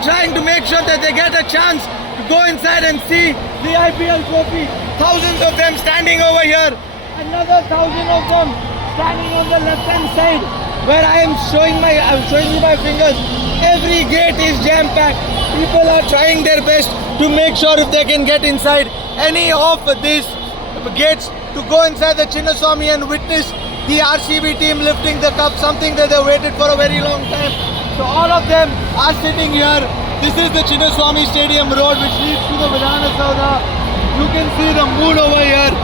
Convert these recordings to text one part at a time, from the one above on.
are trying to make sure that they get a chance to go inside and see the IPL trophy. Thousands of them standing over here. Another 1,000 of them standing on the left hand side where I'm showing you my fingers. Every gate is jam-packed. People are trying their best to make sure if they can get inside any of these gates to go inside the Chinnaswamy and witness the RCB team lifting the cup, something that they waited for a very long time. So all of them are sitting here. This is the Chinnaswamy Stadium road which leads to the Vidhana Soudha. You can see the mood over here.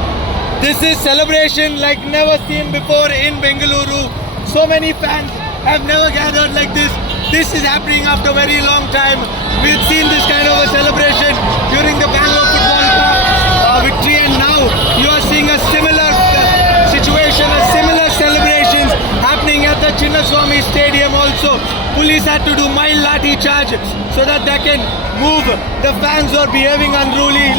This is celebration like never seen before in Bengaluru. So many fans have never gathered like this. This is happening after a very long time. We've seen this kind of a celebration during the Bangalore Football Cup victory, and now you are seeing a similar situation, a similar celebrations happening at the Chinnaswamy Stadium also. Police had to do mild lathi charge so that they can move the fans who are behaving unruly.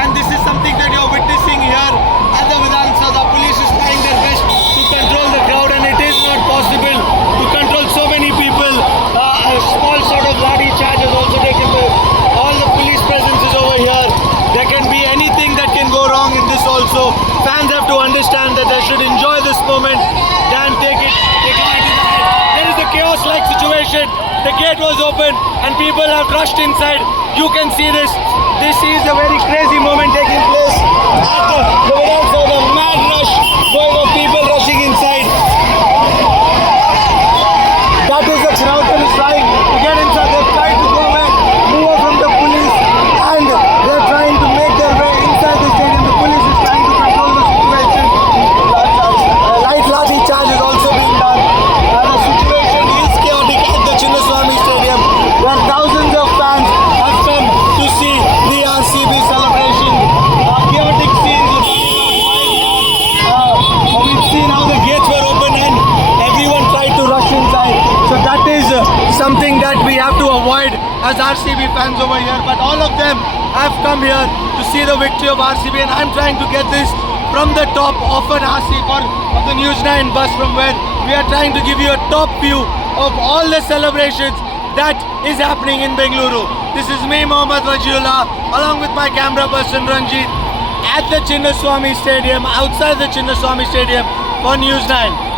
And this is something that you're witnessing here at the Vidhan Soudha. Police is trying their best to control the crowd, and it is not possible to control so many people. A small sort of lathi charge has also taken place. All the police presence is over here. There can be anything that can go wrong in this also. Fans have to understand that they should enjoy this moment than take it into the head. There is a chaos-like situation. The gate was open and people have rushed inside. You can see this. This is a very crazy moment taking place at the Vidhan Soudha. Mad rush going of people rushing inside. That is the crowd that is trying to get inside. They're trying to go away, move away from the police, and they're trying to make their way inside the stadium. The police is trying to control the situation. Light lathi charge is also being done. The situation is chaotic at the Chinnaswamy Stadium, where thousands of fans have come to see the RCB celebration. Chaotic scenes. We've seen how the gates were open and everyone tried to rush inside. So that is something that we have to avoid as RCB fans over here. But all of them have come here to see the victory of RCB, and I'm trying to get this from the top of an RCB or of the News 9 bus, from where we are trying to give you a top view of all the celebrations that is happening in Bengaluru. This is me, Mohammad Wajiullah, along with my camera person Ranjit, at the Chinnaswamy Stadium, outside the Chinnaswamy Stadium for News 9.